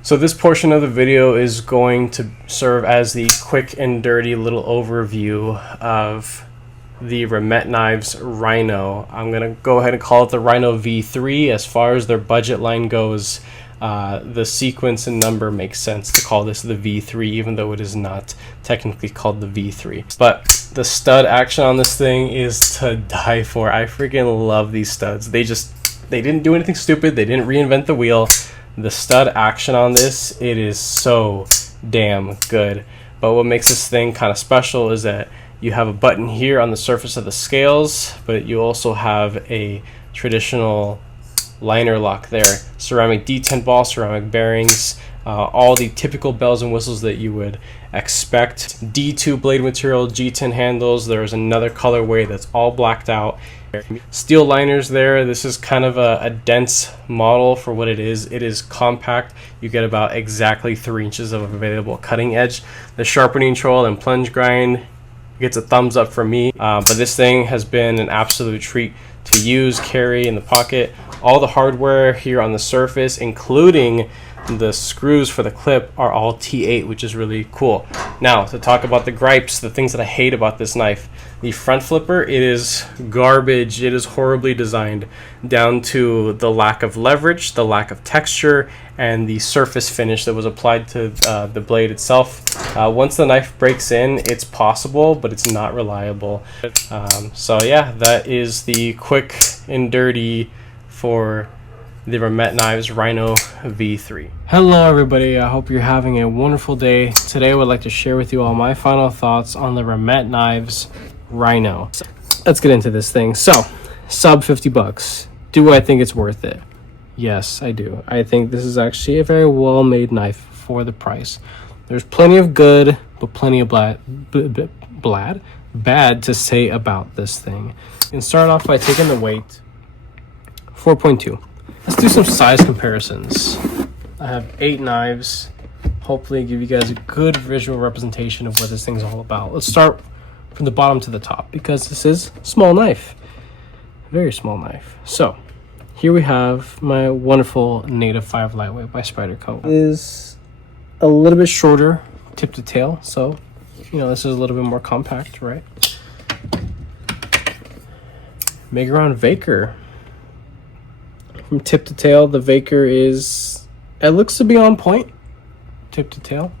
So this portion of the video is going to serve as the quick and dirty little overview of the Remet Knives Rhino. I'm going to go ahead and call it the Rhino V3. As far as their budget line goes, the sequence and number makes sense to call this the V3, even though it is not technically called the V3. But the stud action on this thing is to die for. I freaking love these studs. They didn't do anything stupid. They didn't reinvent the wheel. The stud action on this, it is so damn good. But what makes this thing kind of special is that you have a button here on the surface of the scales, but you also have a traditional liner lock there. Ceramic detent ball, ceramic bearings, all the typical bells and whistles that you would expect. D2 blade material, G10 handles. There's another colorway that's all blacked out. Steel liners there. This is kind of a dense model for what it is. It is compact. You get about exactly 3 inches of available cutting edge. The sharpening tool and plunge grind gets a thumbs up from me. But this thing has been an absolute treat to use, carry in the pocket. All the hardware here on the surface, including the screws for the clip, are all T8, which is really cool. Now, to talk about the gripes, the things that I hate about this knife. The front flipper, it is garbage. It is horribly designed, down to the lack of leverage, the lack of texture, and the surface finish that was applied to the blade itself. Once the knife breaks in, it's possible, but it's not reliable. So yeah, that is the quick and dirty for the Remet Knives Rhino V3. Hello everybody, I hope you're having a wonderful day. Today I would like to share with you all my final thoughts on the Remet Knives Rhino. Let's get into this thing. So, sub 50 bucks. Do I think it's worth it? Yes, I do. I think this is actually a very well-made knife for the price. There's plenty of good, but plenty of bad to say about this thing. You can start off by taking the weight. 4.2. Let's do some size comparisons. I have 8 knives. Hopefully give you guys a good visual representation of what this thing's all about. Let's start from the bottom to the top, because this is a small knife. Very small knife. So, here we have my wonderful Native 5 Lightweight by Spyderco. It is a little bit shorter tip to tail, so, you know, this is a little bit more compact, right? Megaron Vaker. From tip to tail, the Vaker it looks to be on point, tip to tail.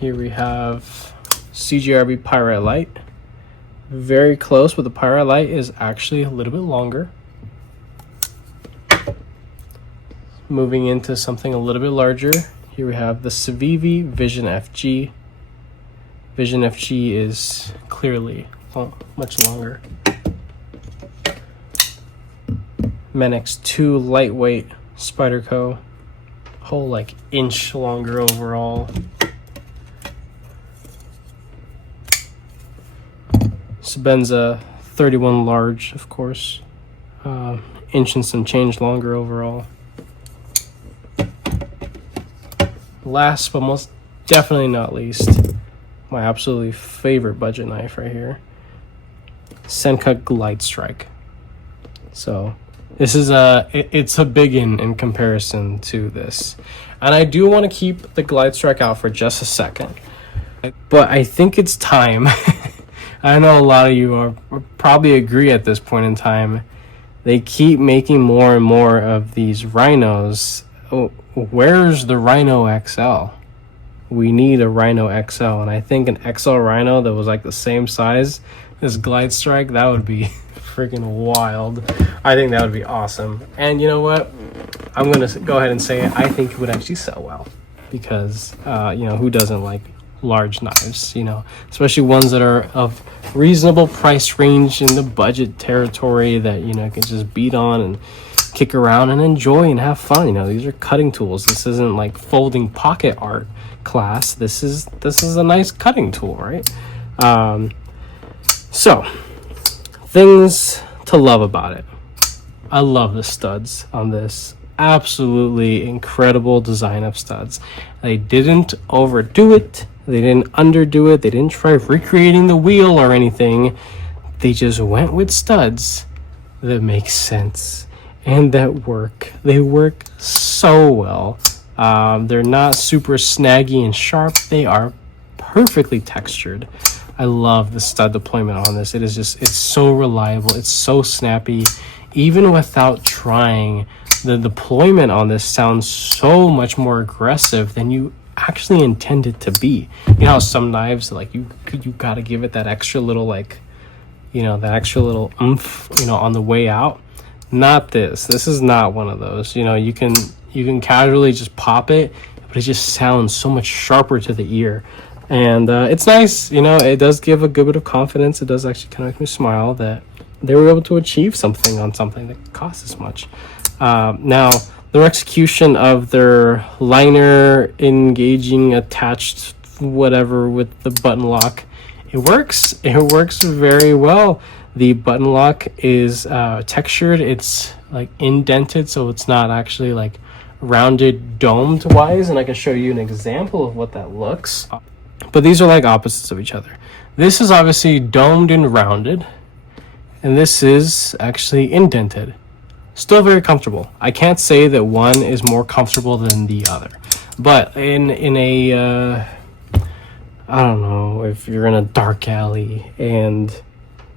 Here we have CGRB Pyrite Light. Very close, but the Pyrite Light is actually a little bit longer. Moving into something a little bit larger, here we have the Civivi Vision FG. Vision FG is clearly much longer. Menix 2 lightweight Spyderco, whole like inch longer overall. Sebenza 31 large, of course, inch and some change longer overall. Last but most definitely not least, my absolutely favorite budget knife right here, Sencut Glide Strike. So this is it's a biggin in comparison to this, and I do want to keep the Glide Strike out for just a second, but I think it's time. I know a lot of you are probably agree at this point in time. They keep making more and more of these Rhinos. Oh, where's the Rhino XL? We need a Rhino XL, and I think an XL Rhino that was like the same size as Glide Strike, that would be freaking wild. I think that would be awesome. And you know what? I'm gonna go ahead and say it. I think it would actually sell well, because you know, who doesn't like large knives, you know, especially ones that are of reasonable price range in the budget territory that, you know, can just beat on and kick around and enjoy and have fun. You know, these are cutting tools. This isn't like folding pocket art class. This is a nice cutting tool, right? So things to love about it. I love the studs on this. Absolutely incredible design of studs. They didn't overdo it. They didn't underdo it. They didn't try recreating the wheel or anything. They just went with studs that make sense and that work. They work so so well. They're not super snaggy and sharp. They are perfectly textured. I love the stud deployment on this. It's so reliable. It's so snappy. Even without trying, the deployment on this sounds so much more aggressive than you actually intend it to be. You know how some knives, like, you gotta give it that extra little, like, you know, that extra little oomph, you know, on the way out. Not this. This is not one of those. You know, you can casually just pop it, but it just sounds so much sharper to the ear. And it's nice, you know, it does give a good bit of confidence. It does actually kind of make me smile that they were able to achieve something on something that costs this much. Now, their execution of their liner engaging attached whatever with the button lock, it works. It works very well. The button lock is textured. It's like indented, so it's not actually like rounded domed wise, and I can show you an example of what that looks. But these are like opposites of each other. This is obviously domed and rounded, and this is actually indented. Still very comfortable. I can't say that one is more comfortable than the other, but in a I don't know, if you're in a dark alley and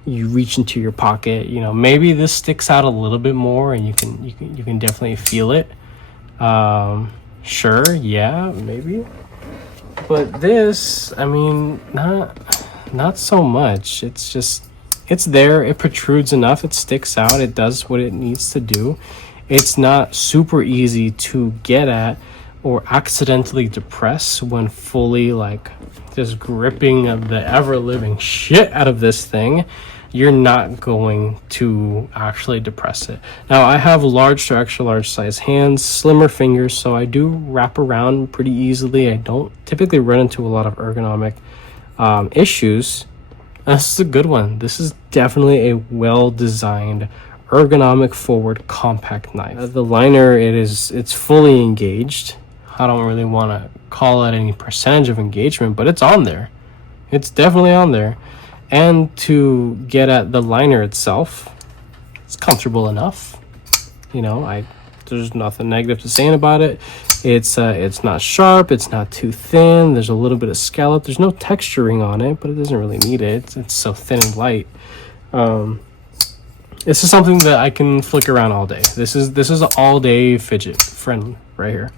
you reach into your pocket, you know, maybe this sticks out a little bit more, and you can definitely feel it. Sure, yeah, maybe. But this, I mean, not so much. It's just, it's there, it protrudes enough, it sticks out, it does what it needs to do. It's not super easy to get at or accidentally depress when fully, like, just gripping the ever-living shit out of this thing. You're not going to actually depress it. Now, I have large to extra large size hands, slimmer fingers, so I do wrap around pretty easily. I don't typically run into a lot of ergonomic issues. This is a good one. This is definitely a well-designed, ergonomic forward compact knife. The liner, it's fully engaged. I don't really want to call it any percentage of engagement, but it's on there. It's definitely on there. And to get at the liner itself, it's comfortable enough. You know, there's nothing negative to saying about it. It's not sharp, it's not too thin. There's a little bit of scallop. There's no texturing on it, but it doesn't really need it. It's so thin and light. This is something that I can flick around all day. This is an all-day fidget friendly right here.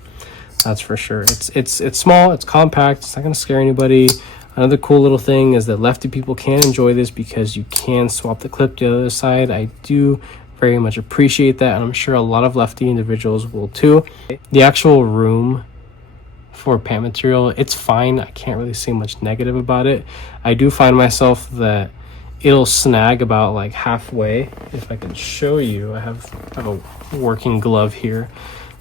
That's for sure. It's small, it's compact, it's not gonna scare anybody. Another cool little thing is that lefty people can enjoy this because you can swap the clip to the other side. I do very much appreciate that, and I'm sure a lot of lefty individuals will too. The actual room for pant material, it's fine. I can't really say much negative about it. I do find myself that it'll snag about like halfway. If I can show you, I have a working glove here,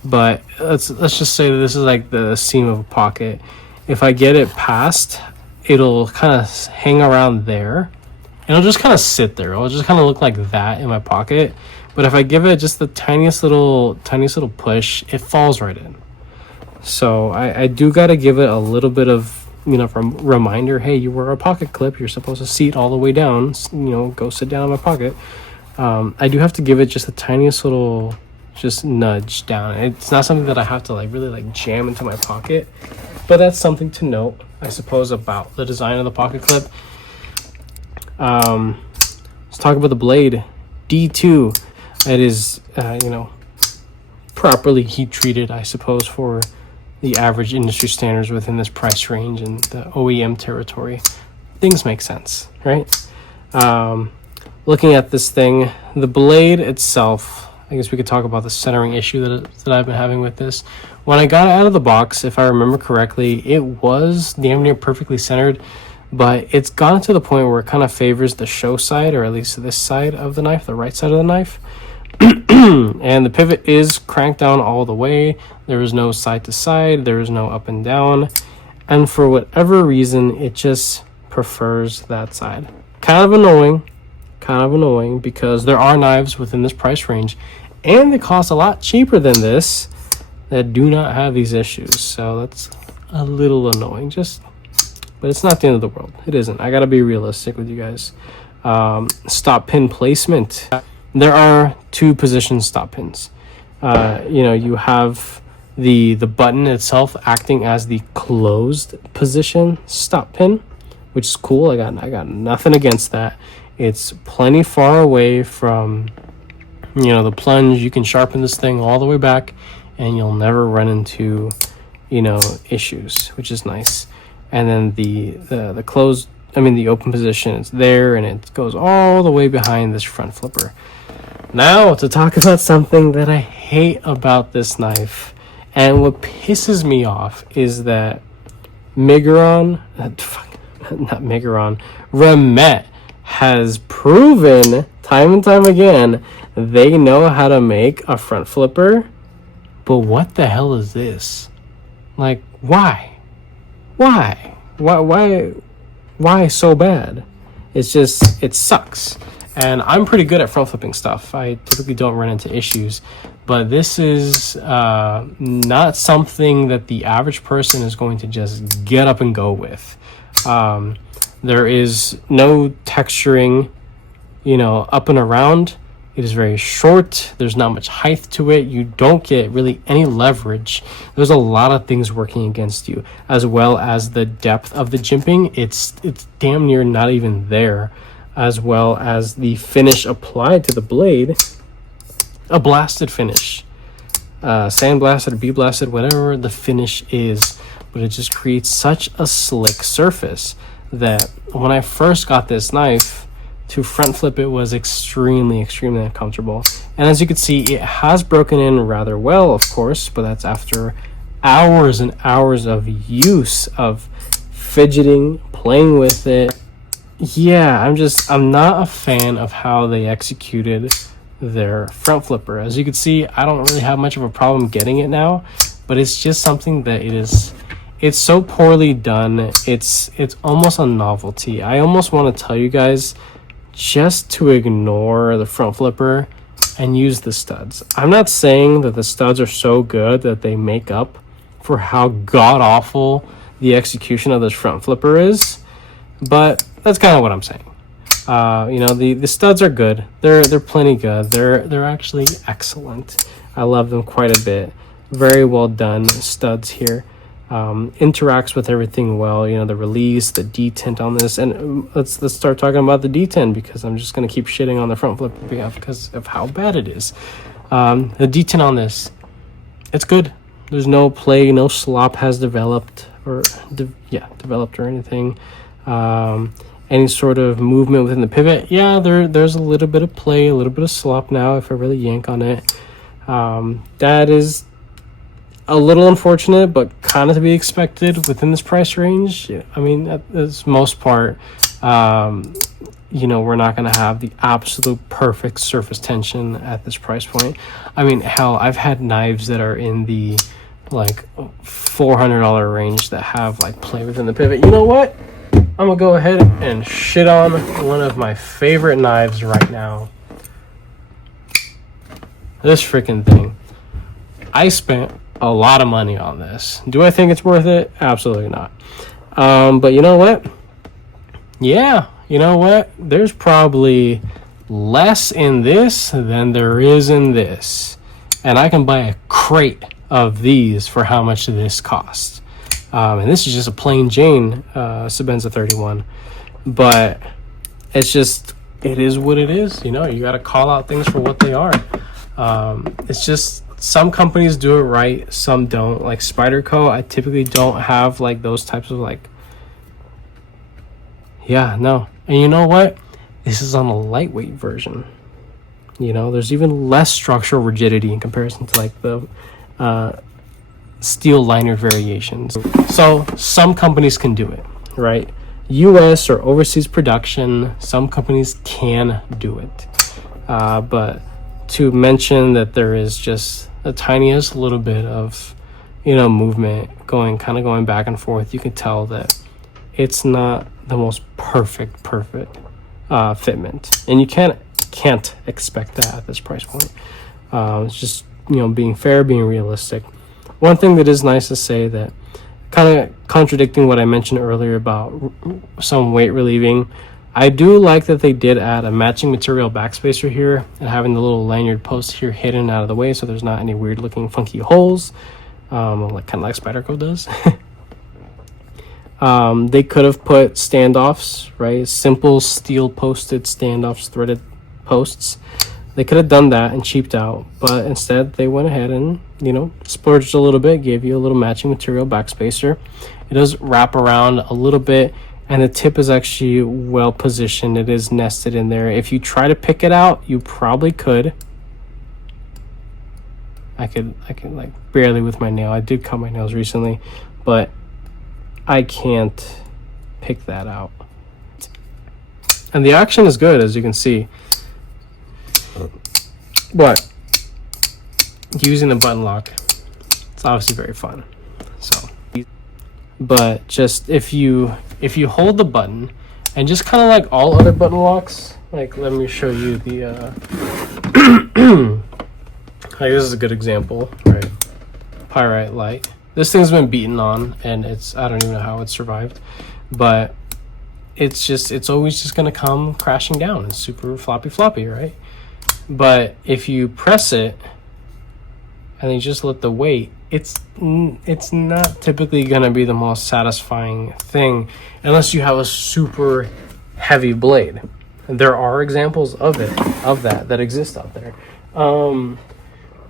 but let's just say that this is like the seam of a pocket. If I get it past, it'll kind of hang around there, and it'll just kind of sit there. It'll just kind of look like that in my pocket. But if I give it just the tiniest little push, it falls right in. So I do got to give it a little bit of, you know, reminder. Hey, you wear a pocket clip. You're supposed to seat all the way down. You know, go sit down in my pocket. I do have to give it just the tiniest little just nudge down. It's not something that I have to like really like jam into my pocket, but that's something to note, I suppose, about the design of the pocket clip. Let's talk about the blade. D2. It is, you know, properly heat treated, I suppose, for the average industry standards within this price range and the OEM territory. Things make sense, right? Looking at this thing, the blade itself, I guess we could talk about the centering issue that I've been having with this. When I got it out of the box, if I remember correctly, it was damn near perfectly centered, but it's gotten to the point where it kind of favors the show side, or at least this side of the knife, the right side of the knife. And the pivot is cranked down all the way. There is no side to side, there is no up and down, and for whatever reason, it just prefers that side. Kind of annoying because there are knives within this price range, and they cost a lot cheaper than this, that do not have these issues. So that's a little annoying, but it's not the end of the world. It isn't. I gotta be realistic with you guys. Stop pin placement. There are two position stop pins. You know, you have the button itself acting as the closed position stop pin, which is cool. I got nothing against that. It's plenty far away from, you know, the plunge. You can sharpen this thing all the way back and you'll never run into, you know, issues, which is nice. And then the closed, I mean the open position, it's there and it goes all the way behind this front flipper. Now to talk about something that I hate about this knife, and what pisses me off is that Remet has proven time and time again they know how to make a front flipper. But what the hell is this? Like, why so bad? It's just, it sucks. And I'm pretty good at front flipping stuff. I typically don't run into issues, but this is not something that the average person is going to just get up and go with. There is no texturing, you know, up and around. It is very short. There's not much height to it. You don't get really any leverage. There's a lot of things working against you, as well as the depth of the jimping. It's damn near not even there, as well as the finish applied to the blade. A blasted finish, sandblasted, bee blasted, whatever the finish is, but it just creates such a slick surface that when I first got this knife, to front flip it was extremely uncomfortable. And as you can see, it has broken in rather well, of course, but that's after hours and hours of use, of fidgeting, playing with it. Yeah, I'm not a fan of how they executed their front flipper. As you can see, I don't really have much of a problem getting it now, but it's just something that it's so poorly done. It's almost a novelty. I almost want to tell you guys just to ignore the front flipper and use the studs. I'm not saying that the studs are so good that they make up for how god-awful the execution of this front flipper is, but that's kind of what I'm saying. You know, the studs are good. They're plenty good. They're actually excellent. I love them quite a bit. Very well done studs here. Interacts with everything well. You know, the release, the detent on this, and let's start talking about the detent, because I'm just gonna keep shitting on the front flip because of how bad it is. The detent on this, it's good. There's no play, no slop has developed or anything. Any sort of movement within the pivot, yeah, there's a little bit of play, a little bit of slop now if I really yank on it. That is a little unfortunate, but kind of to be expected within this price range. I mean, at this most part, you know, we're not going to have the absolute perfect surface tension at this price point. I mean, hell, I've had knives that are in the like $400 range that have like play within the pivot. You know what? I'm gonna go ahead and shit on one of my favorite knives right now. This freaking thing. I spent a lot of money on this. Do I think it's worth it? Absolutely not. But you know what? Yeah, you know what? There's probably less in this than there is in this. And I can buy a crate of these for how much this costs. And this is just a plain Jane Sebenza 31. But it's just, it is what it is. You know, you got to call out things for what they are. It's just, some companies do it right, some don't. Like Spyderco, I typically don't have like those types of like, yeah, no. And you know what? This is on a lightweight version. You know, there's even less structural rigidity in comparison to like the steel liner variations. So some companies can do it, right? US or overseas production, some companies can do it. But to mention that there is just the tiniest little bit of, you know, movement going back and forth, you can tell that it's not the most perfect fitment, and you can't expect that at this price point. It's just, you know, being fair, being realistic. One thing that is nice to say, that kind of contradicting what I mentioned earlier about some weight relieving, I do like that they did add a matching material backspacer here and having the little lanyard post here hidden out of the way, so there's not any weird looking funky holes. like kind of like Spyderco does. They could have put standoffs, right? Simple steel posted standoffs, threaded posts. They could have done that and cheaped out, but instead they went ahead and, you know, splurged a little bit, gave you a little matching material backspacer. It does wrap around a little bit, and the tip is actually well positioned. It is nested in there. If you try to pick it out, you probably could. I could like barely with my nail. I did cut my nails recently, but I can't pick that out. And the action is good, as you can see. But using the button lock, it's obviously very fun. So, but just if you hold the button and just kind of like all other button locks, like let me show you the like this is a good example, right? Pyrite light. This thing's been beaten on, and I don't even know how it survived, but it's always just gonna come crashing down. It's super floppy, right? But if you press it and you just let the weight, it's not typically gonna be the most satisfying thing unless you have a super heavy blade. And there are examples of that exist out there.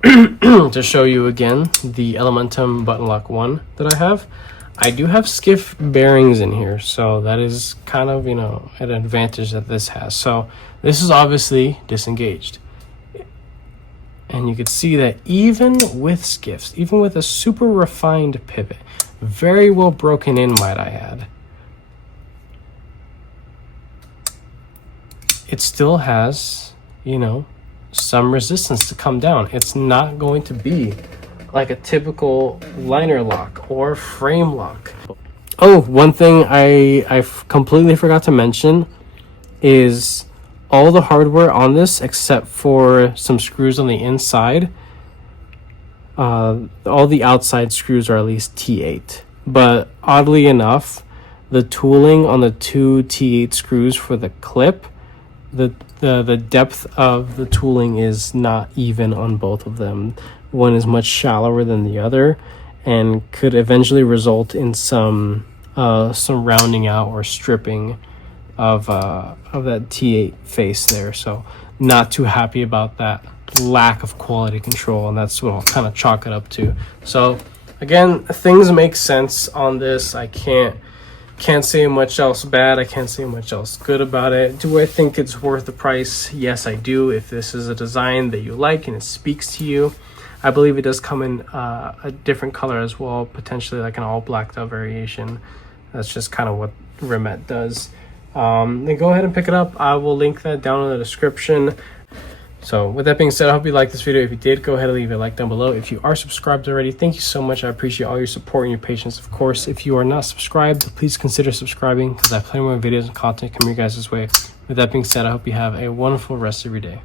To show you again the Elementum button lock 1 that I do have skiff bearings in here, so that is kind of, you know, an advantage that this has. So this is obviously disengaged, and you can see that even with skiffs, even with a super refined pivot, very well broken in, might I add, it still has, you know, some resistance to come down. It's not going to be like a typical liner lock or frame lock. Oh, one thing I completely forgot to mention is all the hardware on this, except for some screws on the inside, all the outside screws are at least T8. But oddly enough, the tooling on the two T8 screws for the clip, the depth of the tooling is not even on both of them. One is much shallower than the other, and could eventually result in some rounding out or stripping of that T8 face there. So not too happy about that lack of quality control, and that's what I'll kind of chalk it up to. So again, things make sense on this. I can't say much else bad. I can't say much else good about it. Do I think it's worth the price? Yes, I do. If this is a design that you like and it speaks to you. I believe it does come in a different color as well, potentially like an all blacked out variation. That's just kind of what Remet does. Then go ahead and pick it up. I will link that down in the description. So with that being said, I hope you liked this video. If you did, go ahead and leave a like down below. If you are subscribed already, thank you so much. I appreciate all your support and your patience. Of course, if you are not subscribed, please consider subscribing, because I have plenty more videos and content coming your guys' way. With that being said, I hope you have a wonderful rest of your day.